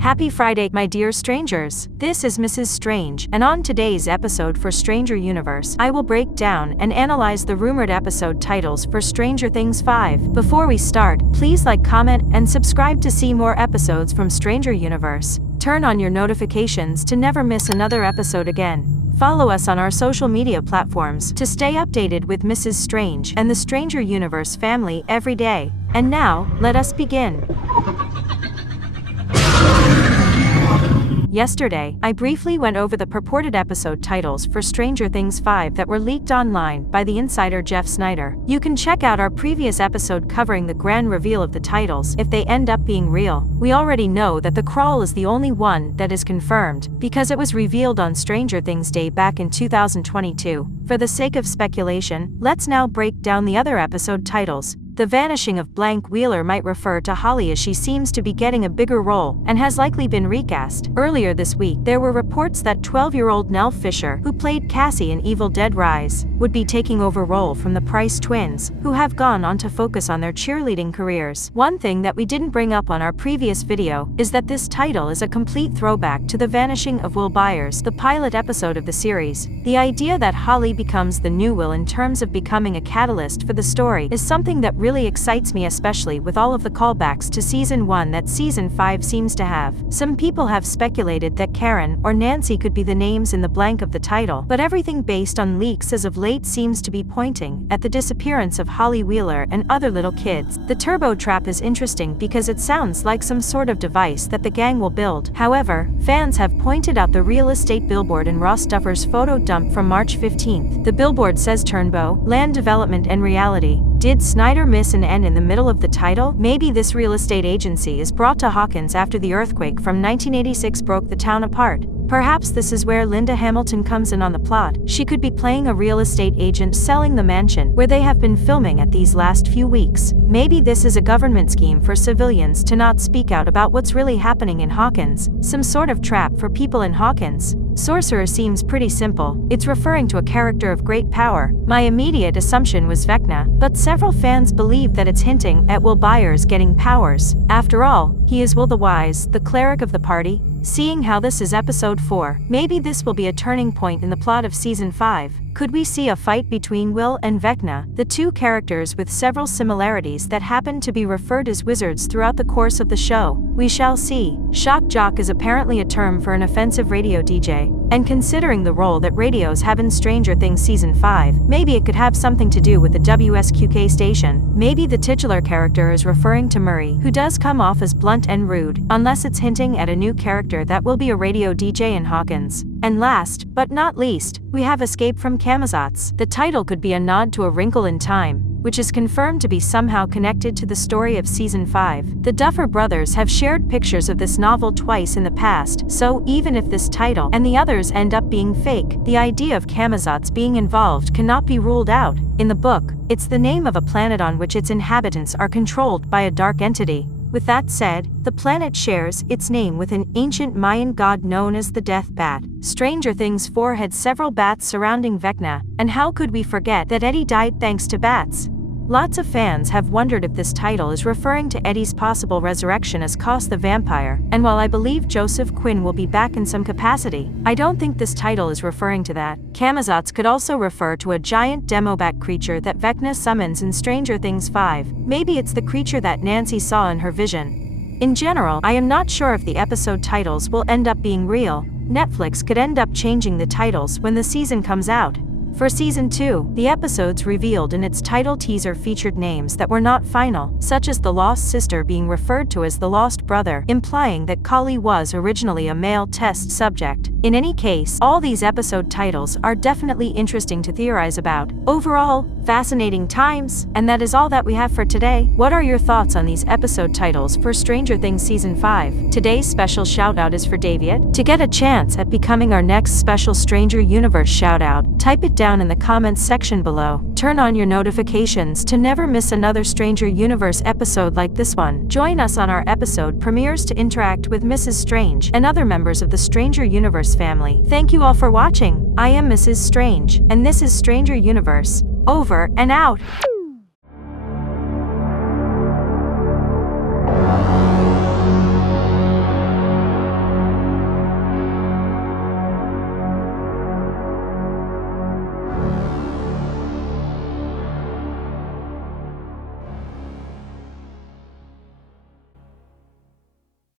Happy Friday, my dear strangers. This is Mrs. Strange, and on today's episode for Stranger Universe, I will break down and analyze the rumored episode titles for Stranger Things 5. Before we start, please like, comment, and subscribe to see more episodes from Stranger Universe. Turn on your notifications to never miss another episode again. Follow us on our social media platforms to stay updated with Mrs. Strange and the Stranger Universe family every day. And now, let us begin. Yesterday, I briefly went over the purported episode titles for Stranger Things 5 that were leaked online by the insider Jeff Snyder. You can check out our previous episode covering the grand reveal of the titles if they end up being real. We already know that The Crawl is the only one that is confirmed, because it was revealed on Stranger Things Day back in 2022. For the sake of speculation, let's now break down the other episode titles. The Vanishing of Blank Wheeler might refer to Holly, as she seems to be getting a bigger role and has likely been recast. Earlier this week, there were reports that 12-year-old Nell Fisher, who played Cassie in Evil Dead Rise, would be taking over role from the Price twins, who have gone on to focus on their cheerleading careers. One thing that we didn't bring up on our previous video is that this title is a complete throwback to The Vanishing of Will Byers, the pilot episode of the series. The idea that Holly becomes the new Will in terms of becoming a catalyst for the story is something that really excites me, especially with all of the callbacks to Season 1 that Season 5 seems to have. Some people have speculated that Karen or Nancy could be the names in the blank of the title, but everything based on leaks as of late seems to be pointing at the disappearance of Holly Wheeler and other little kids. The turbo trap is interesting because it sounds like some sort of device that the gang will build. However, fans have pointed out the real estate billboard in Ross Duffer's photo dump from March 15th. The billboard says Turnbow, Land Development and Reality. Did Snyder miss an N in the middle of the title? Maybe this real estate agency is brought to Hawkins after the earthquake from 1986 broke the town apart. Perhaps this is where Linda Hamilton comes in on the plot. She could be playing a real estate agent selling the mansion where they have been filming at these last few weeks. Maybe this is a government scheme for civilians to not speak out about what's really happening in Hawkins, some sort of trap for people in Hawkins. Sorcerer seems pretty simple. It's referring to a character of great power. My immediate assumption was Vecna, but several fans believe that it's hinting at Will Byers getting powers. After all, he is Will the Wise, the cleric of the party. Seeing how this is episode 4, maybe this will be a turning point in the plot of Season 5. Could we see a fight between Will and Vecna, the two characters with several similarities that happen to be referred as wizards throughout the course of the show? We shall see. Jock is apparently a term for an offensive radio DJ, and considering the role that radios have in Stranger Things Season 5, maybe it could have something to do with the WSQK station. Maybe the titular character is referring to Murray, who does come off as blunt and rude, unless it's hinting at a new character that will be a radio DJ in Hawkins. And last, but not least, we have Escape from Kamots. The title could be a nod to A Wrinkle in Time, which is confirmed to be somehow connected to the story of Season 5. The Duffer brothers have shared pictures of this novel twice in the past, so even if this title and the others end up being fake, the idea of Kamots being involved cannot be ruled out. In the book, it's the name of a planet on which its inhabitants are controlled by a dark entity. With that said, the planet shares its name with an ancient Mayan god known as the Death Bat. Stranger Things 4 had several bats surrounding Vecna, and how could we forget that Eddie died thanks to bats? Lots of fans have wondered if this title is referring to Eddie's possible resurrection as Cos the Vampire, and while I believe Joseph Quinn will be back in some capacity, I don't think this title is referring to that. Kamots could also refer to a giant demobat creature that Vecna summons in Stranger Things 5. Maybe it's the creature that Nancy saw in her vision. In general, I am not sure if the episode titles will end up being real. Netflix could end up changing the titles when the season comes out. For Season 2, the episodes revealed in its title teaser featured names that were not final, such as the lost sister being referred to as the lost brother, implying that Kali was originally a male test subject. In any case, all these episode titles are definitely interesting to theorize about. Overall, fascinating times, and that is all that we have for today. What are your thoughts on these episode titles for Stranger Things Season 5? Today's special shoutout is for Daviet. To get a chance at becoming our next special Stranger Universe shoutout, type it down in the comments section below. Turn on your notifications to never miss another Stranger Universe episode like this one. Join us on our episode premieres to interact with Mrs. Strange and other members of the Stranger Universe family. Thank you all for watching. I am Mrs. Strange, and this is Stranger Universe. Over and out.